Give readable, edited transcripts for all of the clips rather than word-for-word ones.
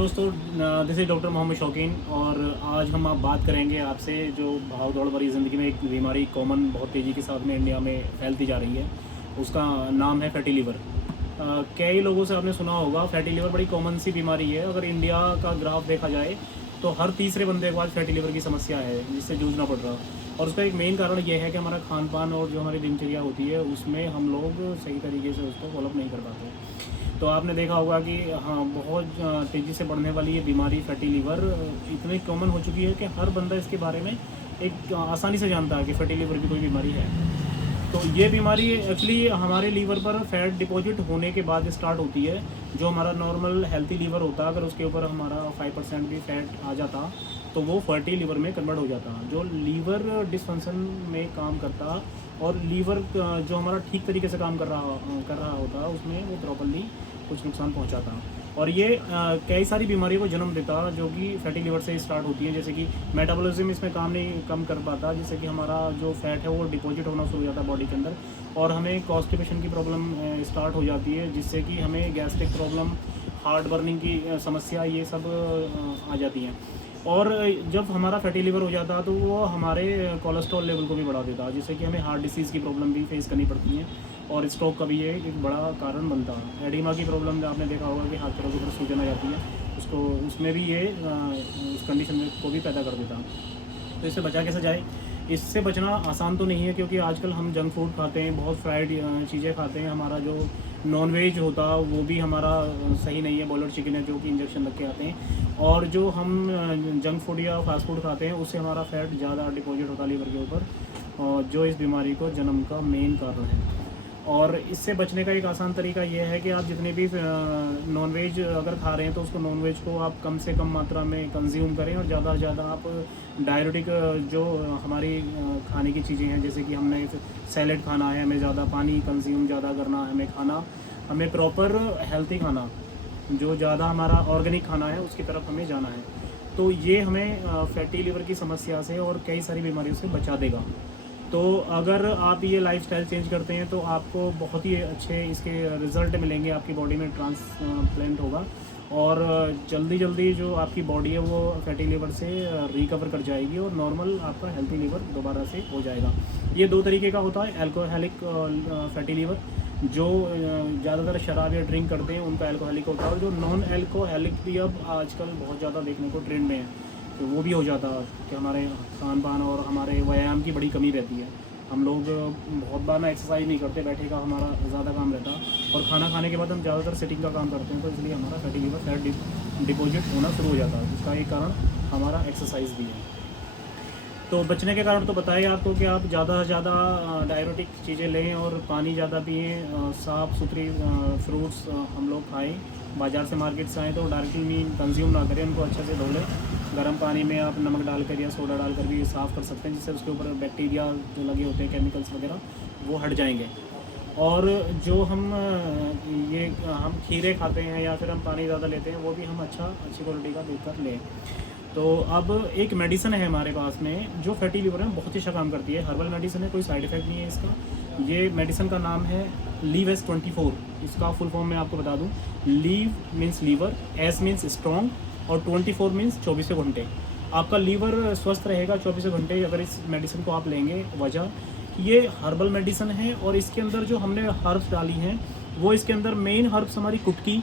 दोस्तों, this is doctor Mohammad शौकीन और आज हम आप बात करेंगे आपसे जो भाग दौड़ भरी ज़िंदगी में एक बीमारी कॉमन बहुत तेज़ी के साथ में इंडिया में फैलती जा रही है। उसका नाम है फैटी लिवर। कई लोगों से आपने सुना होगा फैटी लिवर बड़ी कॉमन सी बीमारी है। अगर इंडिया का ग्राफ देखा जाए तो हर तीसरे बंदे के पास फैटी लिवर की समस्या है जिससे जूझना पड़ रहा है। और उसका एक मेन कारण ये है कि हमारा खान पान और जो हमारी दिनचर्या होती है उसमें हम लोग सही तरीके से उसको फॉलोअप नहीं कर पाते। तो आपने देखा होगा कि हाँ, बहुत तेज़ी से बढ़ने वाली ये बीमारी फैटी लीवर इतनी कॉमन हो चुकी है कि हर बंदा इसके बारे में एक आसानी से जानता है कि फैटी लीवर भी कोई बीमारी है। तो ये बीमारी एक्चुअली हमारे लीवर पर फैट डिपॉजिट होने के बाद स्टार्ट होती है। जो हमारा नॉर्मल हेल्थी लीवर होता है, अगर उसके ऊपर हमारा 5% भी फैट आ जाता तो वो फैटी लीवर में कन्वर्ट हो जाता। जो लीवर डिसफंक्शन में काम करता और लीवर जो हमारा ठीक तरीके से काम कर रहा होता उसमें वो प्रॉपर्ली कुछ नुकसान पहुंचाता और ये कई सारी बीमारियों को जन्म देता जो कि फैटी लिवर से स्टार्ट होती है। जैसे कि मेटाबॉलिज्म इसमें काम नहीं कम कर पाता, जिससे कि हमारा जो फैट है वो डिपॉजिट होना शुरू हो जाता है बॉडी के अंदर और हमें कॉन्स्टिपेशन की प्रॉब्लम स्टार्ट हो जाती है, जिससे कि हमें गैस्ट्रिक प्रॉब्लम, हार्ट बर्निंग की समस्या ये सब आ जाती हैं। और जब हमारा फैटी लिवर हो जाता है तो वो हमारे कोलेस्ट्रॉल लेवल को भी बढ़ा देता है, जिससे कि हमें हार्ट डिसीज़ की प्रॉब्लम भी फेस करनी पड़ती है और स्ट्रोक का भी ये एक बड़ा कारण बनता है। एडिमा की प्रॉब्लम आपने देखा होगा कि हाथ पैरों के ऊपर सूजन आ जाती है, उसको उसमें भी ये उस कंडीशन को भी पैदा कर देता है। तो इससे बचा कैसे जाए? इससे बचना आसान तो नहीं है क्योंकि आजकल हम जंक फूड खाते हैं, बहुत फ्राइड चीज़ें खाते हैं। हमारा जो नॉन वेज होता वो भी हमारा सही नहीं है, बॉयलर चिकन है जो कि इंजेक्शन लग के आते हैं। और जो हम जंक फूड या फास्ट फूड खाते हैं उससे हमारा फैट ज़्यादा डिपॉजिट होता है लीवर के ऊपर, और जो इस बीमारी को जन्म का मेन कारण है। और इससे बचने का एक आसान तरीका ये है कि आप जितने भी नॉन वेज अगर खा रहे हैं तो उसको नॉन वेज को आप कम से कम मात्रा में कंज्यूम करें और ज़्यादा से ज़्यादा आप डायरेटिक जो हमारी खाने की चीज़ें हैं, जैसे कि हमने सैलेड खाना है, हमें ज़्यादा पानी कंज्यूम ज़्यादा करना है, हमें खाना हमें प्रॉपर हेल्थी खाना जो ज़्यादा हमारा ऑर्गेनिक खाना है उसकी तरफ हमें जाना है। तो ये हमें फैटी लिवर की समस्या से और कई सारी बीमारियों से बचा देगा। तो अगर आप ये लाइफस्टाइल चेंज करते हैं तो आपको बहुत ही अच्छे इसके रिज़ल्ट मिलेंगे, आपकी बॉडी में ट्रांसप्लांट होगा और जल्दी जो आपकी बॉडी है वो फैटी लिवर से रिकवर कर जाएगी और नॉर्मल आपका हेल्थी लिवर दोबारा से हो जाएगा। ये दो तरीके का होता है, अल्कोहलिक फैटी लिवर जो ज़्यादातर शराब या ड्रिंक करते हैं उनका अल्कोहलिक होता है, और जो नॉन अल्कोहलिक भी अब आजकल बहुत ज़्यादा देखने को ट्रेंड में है तो वो भी हो जाता है कि हमारे खान पान और हमारे व्यायाम की बड़ी कमी रहती है। हम लोग बहुत बार ना एक्सरसाइज नहीं करते, बैठे का हमारा ज़्यादा काम रहता है और खाना खाने के बाद हम ज़्यादातर सिटिंग का काम करते हैं, तो इसलिए हमारा फैटी लिवर फैट डिपॉजिट होना शुरू हो जाता है, जिसका एक कारण हमारा एक्सरसाइज भी है। तो बचने के कारण तो बताइए आपको कि आप ज़्यादा से ज़्यादा डायरेटिक चीज़ें लें और पानी ज़्यादा पिएँ, साफ़ सुथरी फ्रूट्स हम लोग खाएँ। बाज़ार से मार्केट से आएँ तो डायरेक्टली कंज्यूम ना करें, उनको अच्छे से धो लें। गर्म पानी में आप नमक डालकर या सोडा डालकर भी साफ़ कर सकते हैं, जिससे उसके ऊपर बैक्टीरिया जो लगे होते हैं, केमिकल्स वगैरह, वो हट जाएंगे। और जो हम खीरे खाते हैं या फिर हम पानी ज़्यादा लेते हैं वो भी हम अच्छी क्वालिटी का देखकर लें। तो अब एक मेडिसिन है हमारे पास में जो फैटी लिवर में बहुत ही अच्छा काम करती है, हर्बल मेडिसिन है, कोई साइड इफ़ेक्ट नहीं है इसका। ये मेडिसिन का नाम है लीव एस 24। इसका फुल फॉर्म मैं आपको बता दूं, Liv means liver, S means strong और 24 मीन्स 24 घंटे। आपका लीवर स्वस्थ रहेगा 24 घंटे अगर इस मेडिसिन को आप लेंगे। वजह, ये हर्बल मेडिसिन है और इसके अंदर जो हमने हर्ब्स डाली हैं वो इसके अंदर मेन हर्ब्स हमारी कुटकी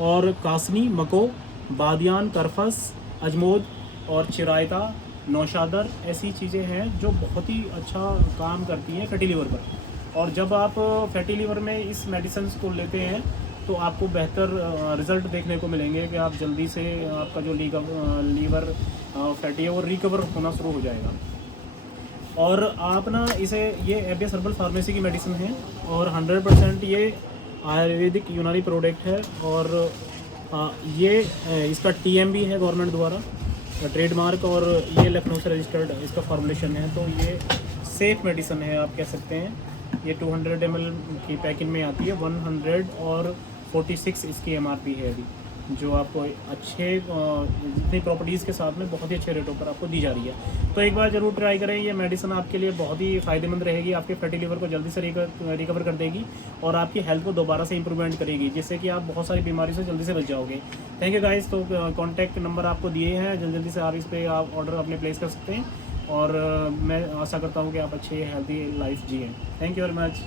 और कासनी, मको, बादियान, करफस, अजमोद और चिरायता, नौशादर, ऐसी चीज़ें हैं जो बहुत ही अच्छा काम करती हैं फैटी लिवर पर। और जब आप फैटी लिवर में इस मेडिसिन को लेते हैं तो आपको बेहतर रिज़ल्ट देखने को मिलेंगे कि आप जल्दी से आपका जो लीवर फैटी है वो रिकवर होना शुरू हो जाएगा। और आप ना ये एबीएस हर्बल फार्मेसी की मेडिसिन है और 100% ये आयुर्वेदिक यूनानी प्रोडक्ट है और ये इसका टीएमबी है गवर्नमेंट द्वारा ट्रेडमार्क, और ये लखनऊ से रजिस्टर्ड इसका फॉर्मुलेशन है। तो ये सेफ़ मेडिसिन है आप कह सकते हैं। ये 200 ml की पैकिंग में आती है, 100 और 46 इसकी एमआरपी है अभी। जो आपको अच्छे जितनी प्रॉपर्टीज़ के साथ में बहुत ही अच्छे रेटों पर आपको दी जा रही है। तो एक बार ज़रूर ट्राई करें, ये मेडिसिन आपके लिए बहुत ही फ़ायदेमंद रहेगी, आपके फैटी लिवर को जल्दी से रिकवर कर देगी और आपकी हेल्थ को दोबारा से इंप्रूवमेंट करेगी, जिससे कि आप बहुत सारी बीमारी से जल्दी से बच जाओगे। Thank you guys. तो कॉन्टैक्ट नंबर आपको दिए हैं, जल्दी जल्दी से आप इस पर आप ऑर्डर अपने प्लेस कर सकते हैं और मैं आशा करता हूँ कि आप अच्छी हेल्थी लाइफ जिए। Thank you very much.